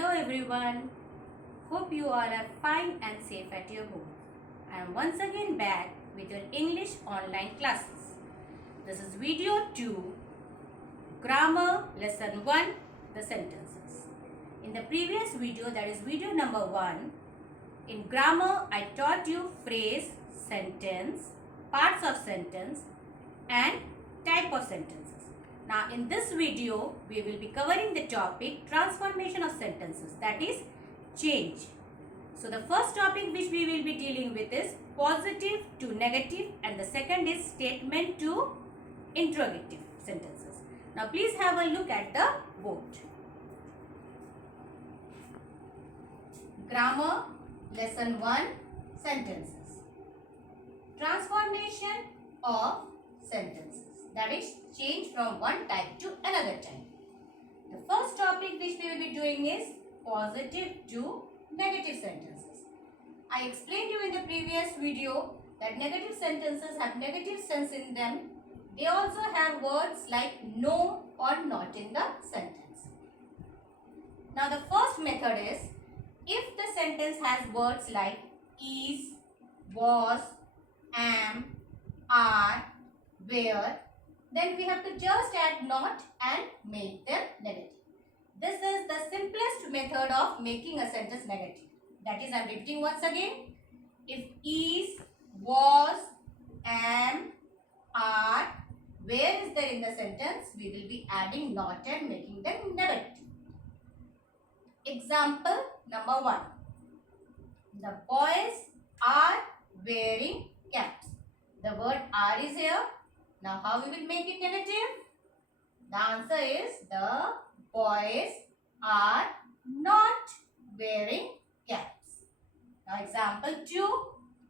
Hello everyone. Hope you all are fine and safe at your home. I am once again back with your English online classes. This is video 2, Grammar Lesson 1, the sentences. In the previous video, that is video number 1, in grammar I taught you phrase, sentence, parts of sentence and type of sentences. Now in this video, we will be covering the topic transformation of sentences, that is change. So the first topic which we will be dealing with is positive to negative and the second is statement to interrogative sentences. Now please have a look at the board. Grammar lesson 1 sentences. Transformation of sentences, that is change from one type to another type. The first topic which we will be doing is positive to negative sentences. I explained you in the previous video that negative sentences have negative sense in them. They also have words like no or not in the sentence. Now the first method is, if the sentence has words like is, was, am, are, where, then we have to just add not and make them negative. This is the simplest method of making a sentence negative. That is, I am repeating once again. If is, was, am, are, where is there in the sentence, we will be adding not and making them negative. Example number 1. The boys are wearing caps. The word are is here. Now how we will make it negative? The answer is the boys are not wearing caps. Now example 2.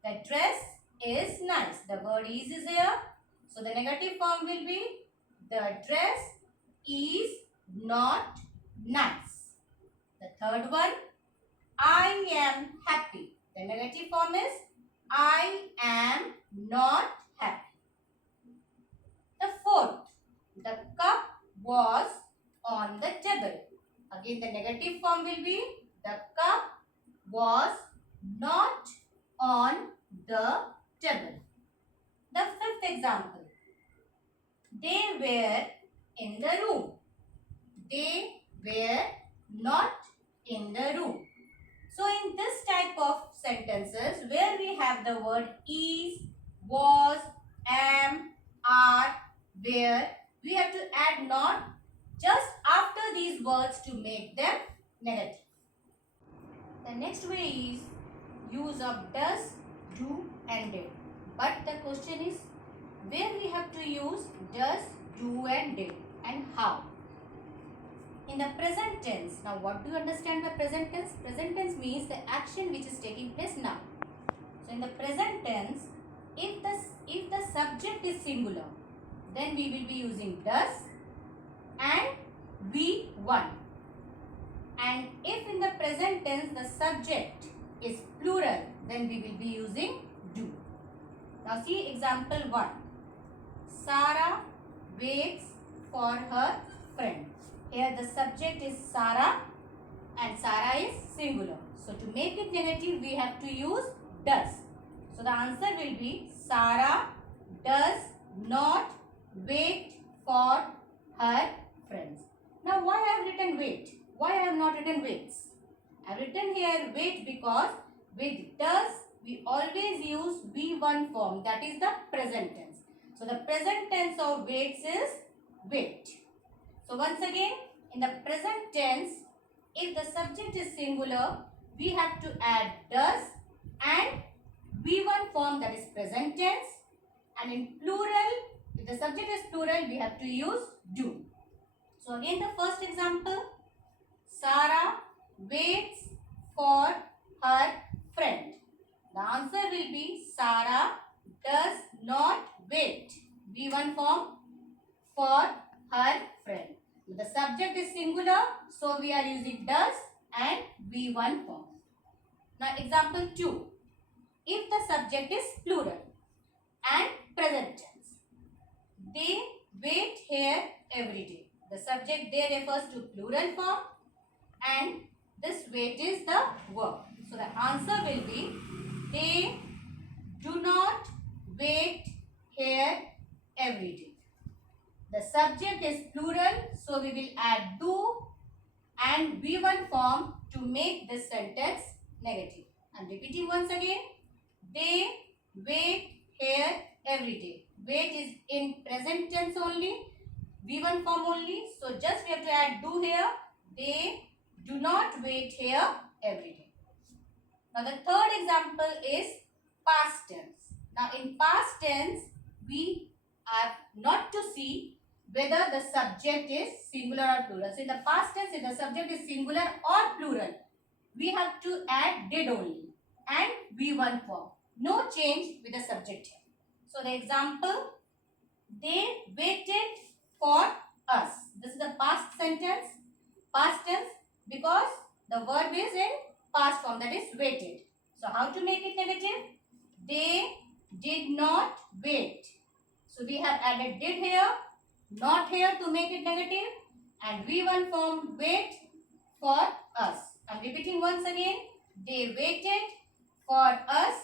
The dress is nice. The word is here. So the negative form will be the dress is not nice. The third one. I am happy. The negative form is I am not happy. The fourth, the cup was on the table. Again, the negative form will be the cup was not on the table. The fifth example, they were in the room. They were not in the room. So in this type of sentences where we have the word is, was, am, are, where, we have to add not just after these words to make them negative. The next way is use of does, do and did. But the question is where we have to use does, do and did and how. In the present tense, now what do you understand by present tense? Present tense means the action which is taking place now. So in the present tense, if the subject is singular, then we will be using does and we1. And if in the present tense the subject is plural, then we will be using do. Now see example 1. Sarah waits for her friend. Here the subject is Sarah and Sarah is singular. So to make it negative, we have to use does. So the answer will be Sarah does not wait for her friends. Now why I have written wait? Why I have not written waits? I have written here wait because with does we always use V1 form, that is the present tense. So the present tense of waits is wait. So once again, in the present tense, if the subject is singular, we have to add does and V1 form, that is present tense. And in plural, if the subject is plural, we have to use do. So again the first example, Sarah waits for her friend. The answer will be Sarah does not wait. V1 form for her friend. The subject is singular, so we are using does and V1 form. Now example 2. If the subject is plural and present tense, they wait here every day. The subject there refers to plural form and the wait is the verb. So the answer will be they do not wait here every day. The subject is plural, so we will add do and V1 form to make this sentence negative. I'm repeating once again. They wait here every day. Wait is in present tense only, V1 form only. So just we have to add do here. They do not wait here every day. Now the third example is past tense. Now in past tense, we have not to see whether the subject is singular or plural. So in the past tense, if the subject is singular or plural, we have to add did only and V1 form. No change with the subject here. So the example, they waited for us. This is the past sentence, past tense, because the verb is in past form, that is waited. So how to make it negative? They did not wait. So we have added did here, not here to make it negative, and V1 form wait for us. I'm repeating once again. They waited for us.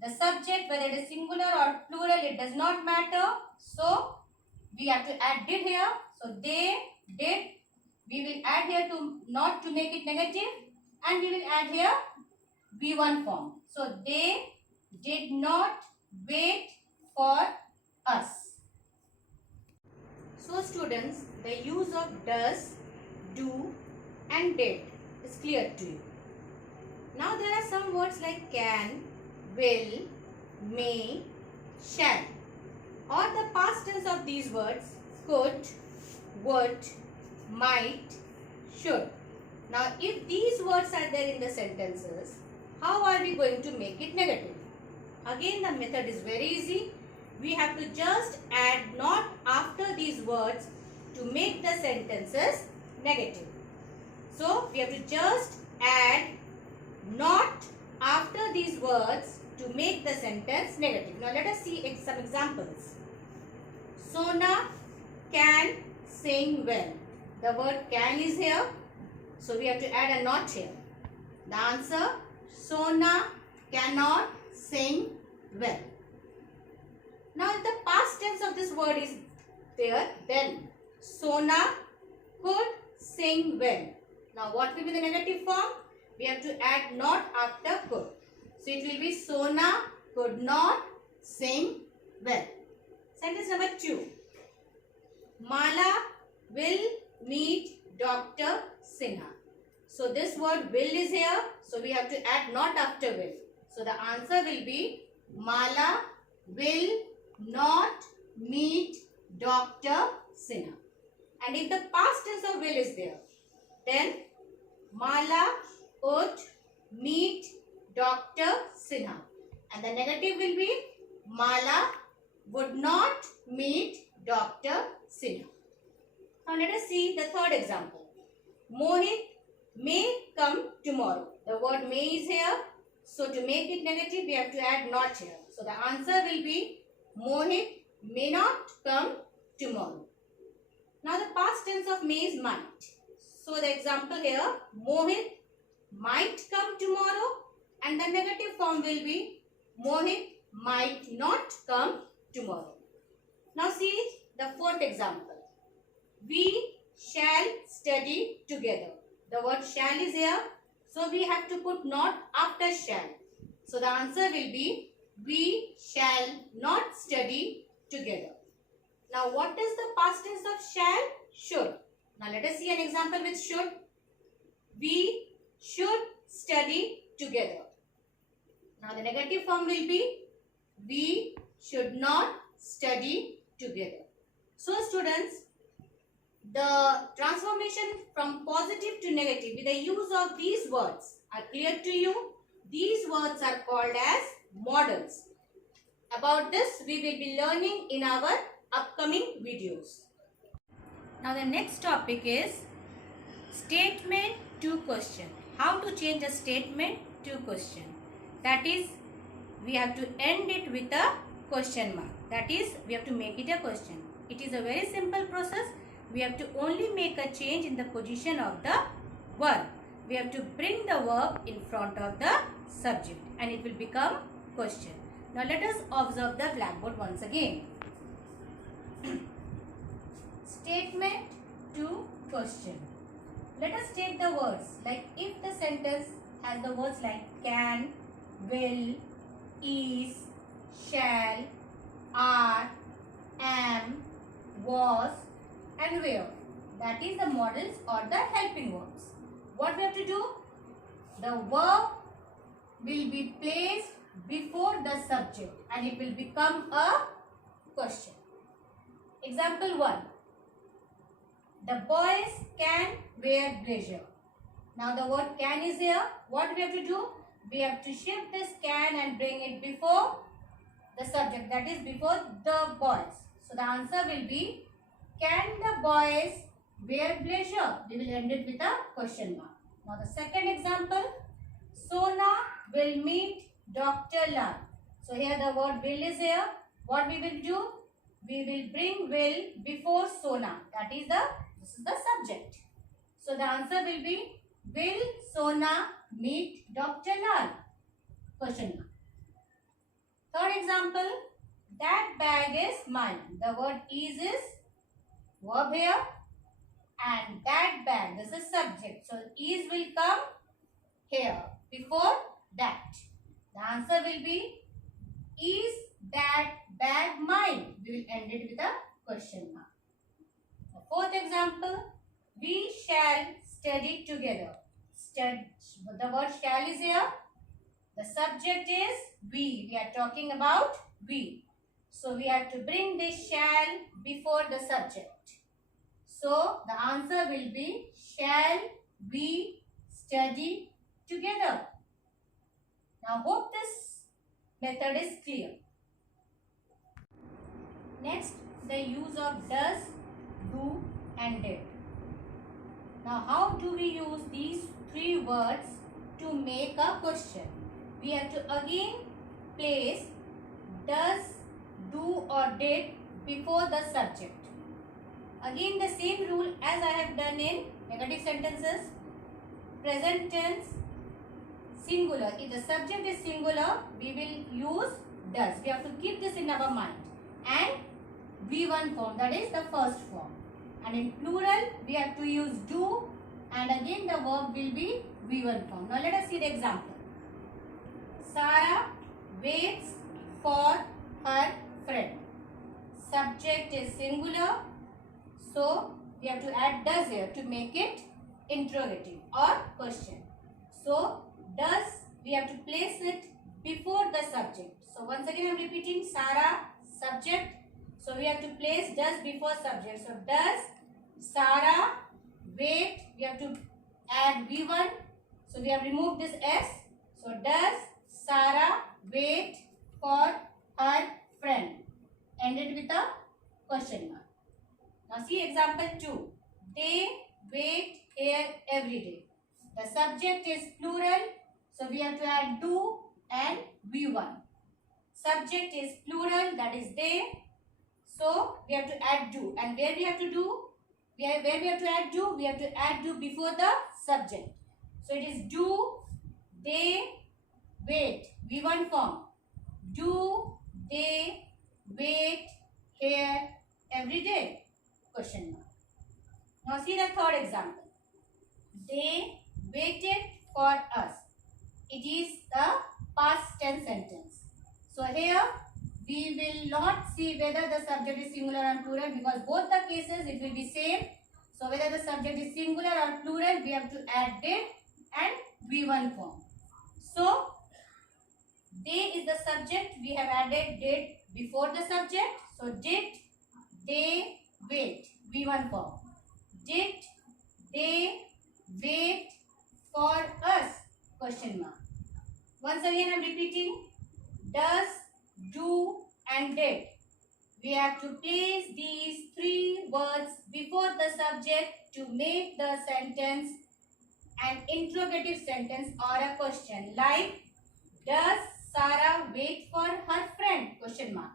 The subject, whether it is singular or plural, it does not matter. So we have to add did here. So they did. We will add here to not to make it negative, and we will add here V1 form. So they did not wait for us. So students, the use of does, do and did is clear to you. Now there are some words like can, will, may, shall, or the past tense of these words could, would, might, should. Now if these words are there in the sentences, how are we going to make it negative? Again, the method is very easy. We have to just add not after these words to make the sentences negative. So we have to just add not after these words to make the sentence negative. Now let us see some examples. Sona can sing well. The word can is here, so we have to add a not here. The answer, Sona cannot sing well. Now if the past tense of this word is there, then Sona could sing well. Now what will be the negative form? We have to add not after could. So it will be Sona could not sing well. Sentence number 2. Mala will meet Dr. Sinha. So this word will is here. So we have to add not after will. So the answer will be Mala will not meet Dr. Sinha. And if the past tense of will is there, then Mala would meet Dr. Sinha. And the negative will be Mala would not meet Dr. Sinha. Now let us see the third example. Mohit may come tomorrow. The word may is here. So to make it negative, we have to add not here. So the answer will be Mohit may not come tomorrow. Now the past tense of may is might. So the example here, Mohit might come tomorrow, and the negative form will be Mohit might not come tomorrow. Now see the fourth example. We shall study together. The word shall is here. So we have to put not after shall. So the answer will be we shall not study together. Now what is the past tense of shall? Should. Now let us see an example with should. We should study together. Now the negative form will be we should not study together. So students, the transformation from positive to negative with the use of these words are clear to you. These words are called as models. About this we will be learning in our upcoming videos. Now the next topic is statement to question. How to change a statement to question. That is, we have to end it with a question mark. That is, we have to make it a question. It is a very simple process. We have to only make a change in the position of the verb. we have to bring the verb in front of the subject and it will become question. Now let us observe the blackboard once again. Statement to question. Let us take the words like if the sentence has the words like can, will, is, shall, are, am, was and were. That is the models or the helping verbs. What we have to do? The verb will be placed before the subject and it will become a question. Example 1. The boys can wear blazer. Now the word can is here. What we have to do? We have to shift this can and bring it before the subject, that is before the boys. So the answer will be, can the boys wear blazer? We will end it with a question mark. Now the second example, Sona will meet Dr. Lal. So here the word will is here. What we will do? We will bring will before Sona. This is the subject. So the answer will be, will Sona meet Dr. Lal? Question mark. Third example, that bag is mine. The word is verb here and that bag, this is subject. So is will come here before that. The answer will be, is that bag mine? We will end it with a question mark. The fourth example, we shall study together. The word shall is here. The subject is we. We are talking about we. So we have to bring this shall before the subject. So the answer will be, shall we study together? Now hope this method is clear. Next, the use of does, do and did. Now how do we use these three words to make a question? We have to again place does, do or did before the subject. Again the same rule as I have done in negative sentences. Present tense, singular. If the subject is singular, we will use does. We have to keep this in our mind. And V1 form, that is the first form. And in plural, we have to use do and again the verb will be V1 form. Now let us see the example. Sarah waits for her friend. Subject is singular. So we have to add does here to make it interrogative or question. So does, we have to place it before the subject. So once again I am repeating, Sarah, subject. So we have to place does before subject. So does Sarah wait, we have to add V1. So we have removed this S. So does Sarah wait for her friend? Ended with a question mark. Now see example 2. They wait here every day. The subject is plural. So we have to add do and V1. Subject is plural, that is they. So we have to add do. And where we have to do? Where we have to add do? We have to add do before the subject. So it is do, they, wait. V1 form. Do, they, wait here every day? Question mark. Now see the third example. They waited for us. It is the past tense sentence. So here we will not see whether the subject is singular or plural because both the cases it will be same. So whether the subject is singular or plural, we have to add did and V1 form. So they is the subject, we have added did before the subject. So did they wait? V1 form. Did they wait for us? Question mark. Once again I am repeating. Does, do and did. We have to place these three words before the subject to make the sentence an interrogative sentence or a question. Like, does Sarah wait for her friend? Question mark.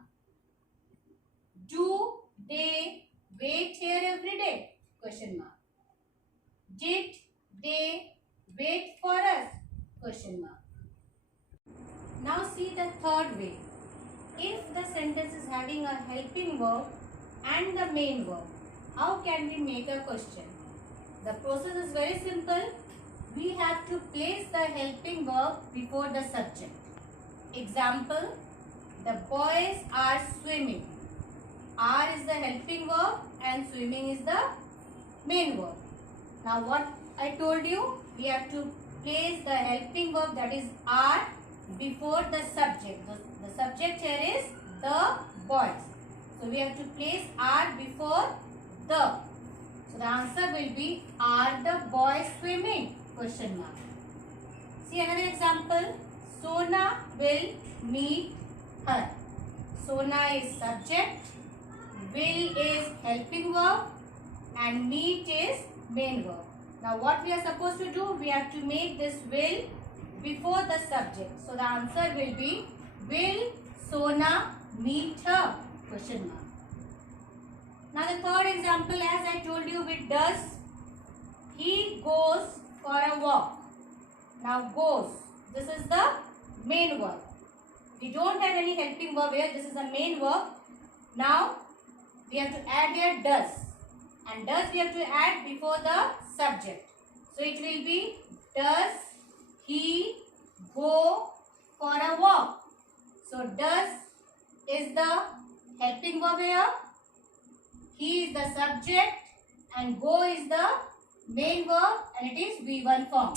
Do they wait here every day? Question mark. Did they wait for us? Question mark. Now see the third way. If the sentence is having a helping verb and the main verb, how can we make a question? The process is very simple. We have to place the helping verb before the subject. Example, the boys are swimming. Are is the helping verb and swimming is the main verb. Now what I told you, we have to place the helping verb, that is are, before the subject. The subject here is the boys. So we have to place are before the. So the answer will be, are the boys swimming? Question mark. See another example. Sona will meet her. Sona is subject, will is helping verb and meet is main verb. Now what we are supposed to do? We have to make this will before the subject. So the answer will be, will Sona meet her? Question mark. Now the third example, as I told you with does, he goes for a walk. Now goes, this is the main verb. We don't have any helping verb here, this is the main verb. Now we have to add here does, and does we have to add before the subject. So it will be, does he go for a walk? So does is the helping verb here, he is the subject and go is the main verb and it is V1 form.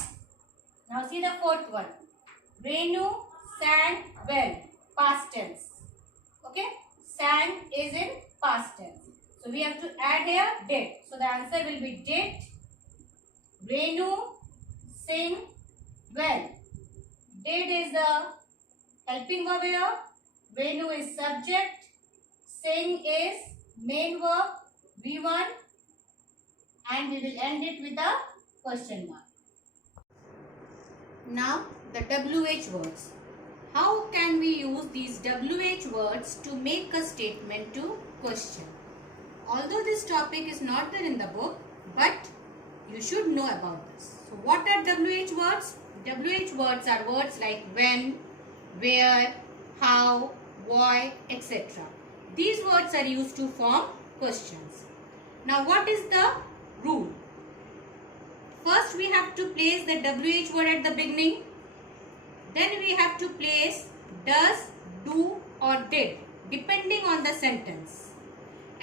Now see the fourth one. Renu sang well, past tense. Okay, sang is in past tense. So we have to add here did. So the answer will be, did Renu sing well? Did is the helping verb here. Renu is subject. Sing is main verb V1 and we will end it with a question mark. Now the WH words. How can we use these WH words to make a statement to question? Although this topic is not there in the book, but you should know about this. So what are WH words? WH words are words like when, where, how, why, etc. These words are used to form questions. Now what is the rule? First we have to place the WH word at the beginning. Then we have to place does, do or did depending on the sentence.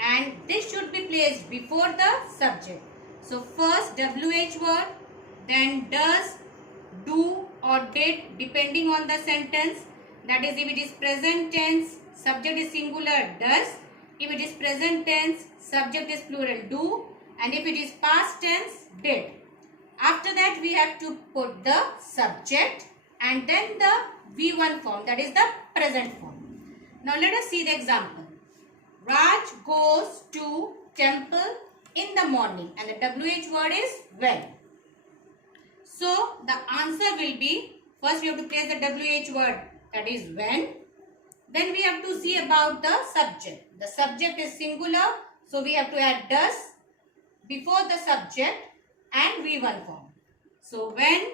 And this should be placed before the subject. So first WH word, then does, do or did depending on the sentence. That is, if it is present tense, subject is singular, does. If it is present tense, subject is plural, do. And if it is past tense, did. After that we have to put the subject and then the V1 form, that is the present form. Now let us see the example. Raj goes to temple in the morning and the WH word is when. So the answer will be, first we have to place the WH word, that is when. Then we have to see about the subject. The subject is singular, so we have to add does before the subject and V1 form. So when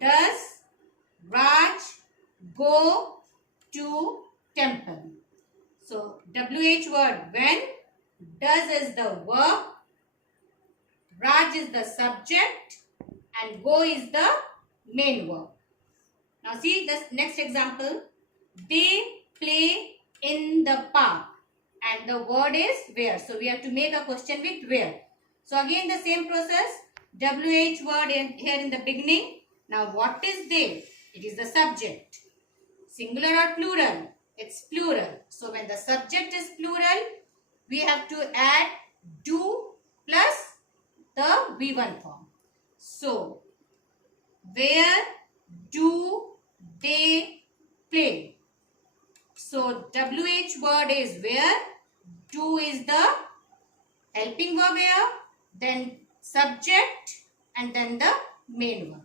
does Raj go to temple? So WH word when, does is the verb, Raj is the subject and go is the main verb. Now see this next example. They play in the park and the word is where. So we have to make a question with where. So again the same process. WH word here in the beginning. Now what is they? It is the subject. Singular or plural? It's plural. So when the subject is plural, we have to add do plus the V1 form. So where do they play? So WH word is where, do is the helping verb here, then subject and then the main verb.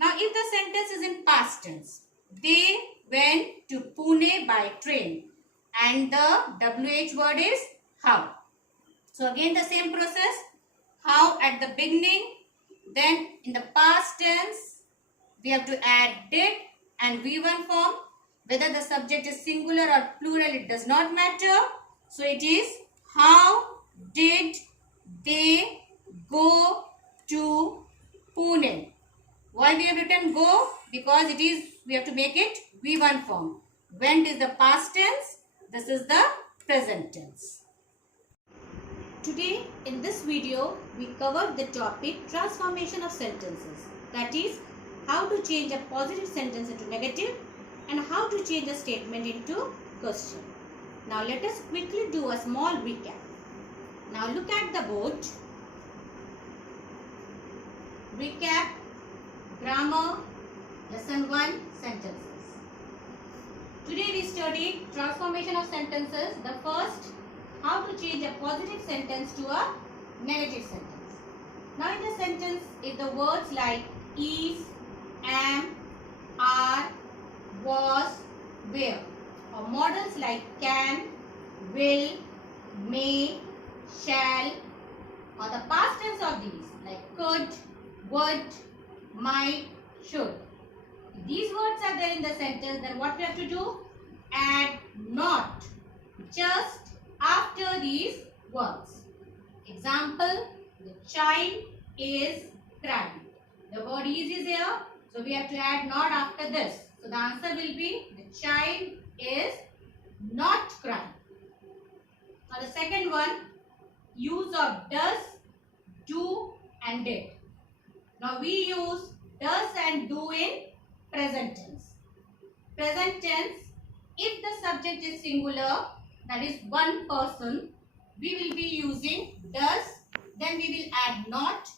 Now if the sentence is in past tense, they went to Pune by train and the WH word is how. So again the same process, how at the beginning, Then in the past tense, we have to add did and V1 form. Whether the subject is singular or plural, it does not matter. So it is how did they go to Pune? Why we have written go? Because it is, we have to make it V1 form. Went is the past tense. This is the present tense. Today in this video we covered the topic transformation of sentences. That is how to change a positive sentence into negative and how to change a statement into question. Now let us quickly do a small recap. Now look at the board. Recap, grammar, lesson 1, sentences. Today we studied transformation of sentences. The first, how to change a positive sentence to a negative sentence. Now in the sentence, if the words like is, am, are, was, were, or models like can, will, may, shall, or the past tense of these like could, would, might, should. If these words are there in the sentence, then what we have to do? Add not just after these words. Example, the child is crying. The word is here, so we have to add not after this. So the answer will be the child is not crying. Now the second one, use of does, do and did. Now we use does and do in present tense. Present tense, if the subject is singular, that is one person, we will be using does, then we will add not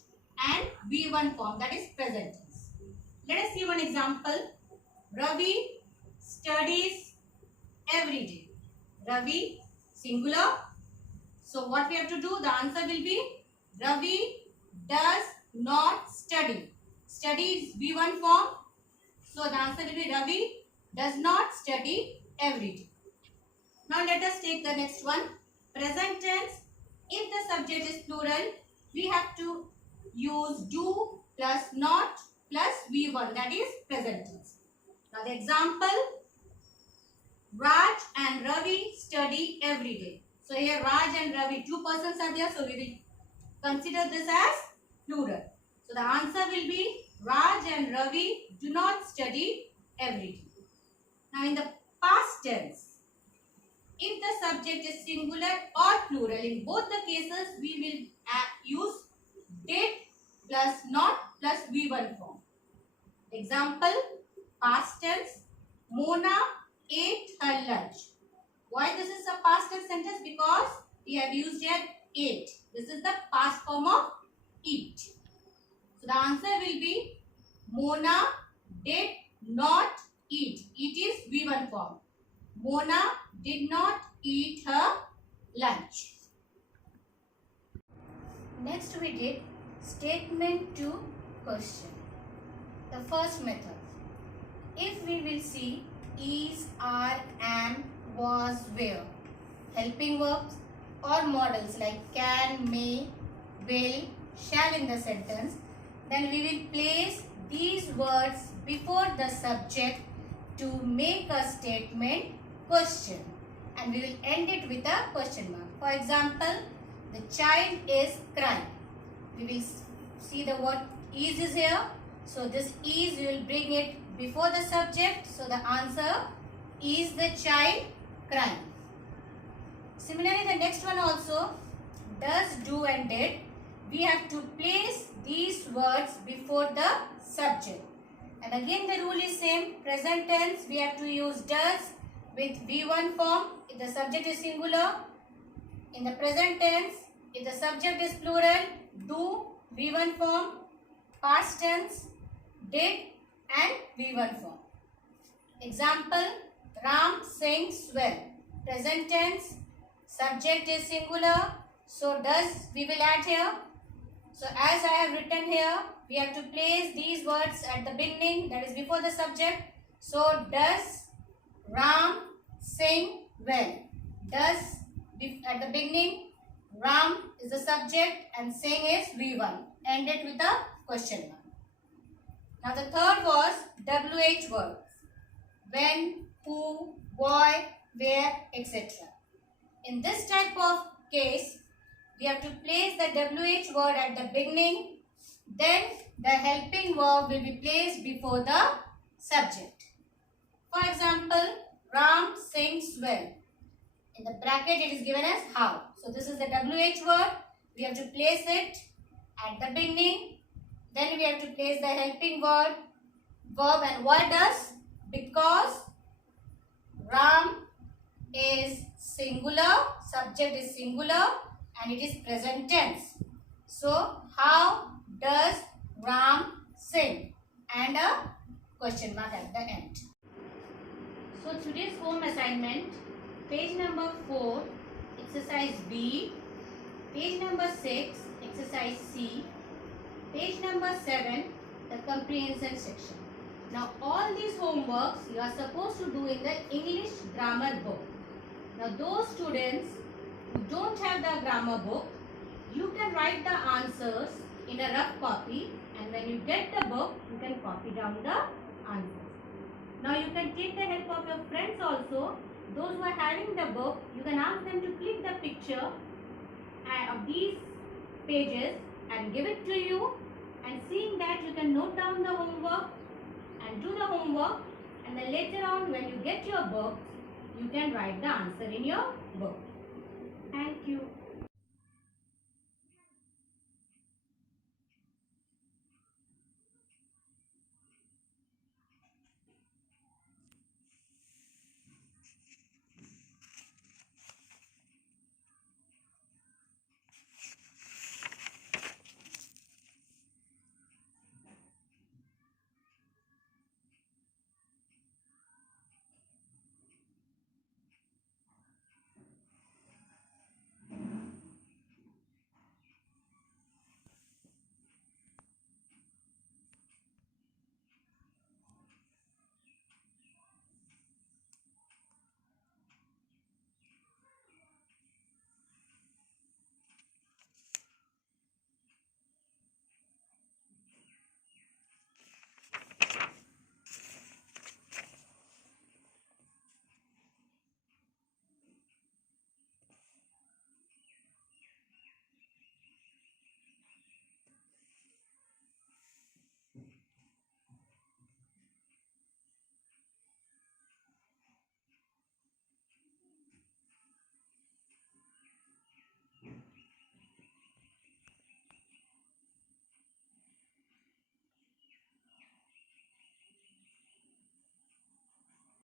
and V1 form, that is present tense. Let us see one example. Ravi studies every day. Ravi, singular. So what we have to do? The answer will be Ravi does not study. Study is V1 form. So the answer will be Ravi does not study every day. Now let us take the next one. Present tense. If the subject is plural, we have to use do plus not plus V1, that is present tense. Now the example, Raj and Ravi study every day. So here Raj and Ravi, two persons are there, so we will consider this as plural. So the answer will be Raj and Ravi do not study every day. Now in the past tense, if the subject is singular or plural, in both the cases we will use did plus not plus V1 form. Example, past tense, Mona ate her lunch. Why this is a past tense sentence? Because we have used here ate. This is the past form of eat. So the answer will be Mona did not eat. Eat is V1 form. Mona did not eat her lunch. Next we did statement to question. The first method. If we will see is, are, am, was, were, helping verbs or models like can, may, will, shall in the sentence, then we will place these words before the subject to make a statement question, and we will end it with a question mark. For example, the child is crying. We will see the word is here. So this is, we will bring it before the subject. So the answer is the child crying. Similarly, the next one also, does, do and did. We have to place these words before the subject. And again the rule is same. Present tense, we have to use does with V1 form if the subject is singular. In the present tense, if the subject is plural, do, V1 form. Past tense, did and V1 form. Example, Ram sings well. Present tense, subject is singular, so does we will add here. So as I have written here, we have to place these words at the beginning, that is before the subject. So does Ram sing well? Does at the beginning, Ram is the subject and sing is V1. End it with a question mark. Now the third was WH words. When, who, why, where, etc. In this type of case, we have to place the WH word at the beginning. Then the helping verb will be placed before the subject. For example, Ram sings well. In the bracket it is given as how. So this is the WH word. We have to place it at the beginning. Then we have to place the helping verb. And why does? Because Ram is singular, subject is singular and it is present tense. So how does Ram sing? And a question mark at the end. So today's home assignment, page number 4, exercise B, page number 6, exercise C, page number 7, the comprehension section. Now all these homeworks you are supposed to do in the English grammar book. Now those students who don't have the grammar book, you can write the answers in a rough copy, and when you get the book, you can copy down the answers. Now you can take the help of your friends also. Those who are having the book, you can ask them to click the picture of these pages and give it to you, and seeing that you can note down the homework and do the homework, and then later on when you get your book, you can write the answer in your book. Thank you.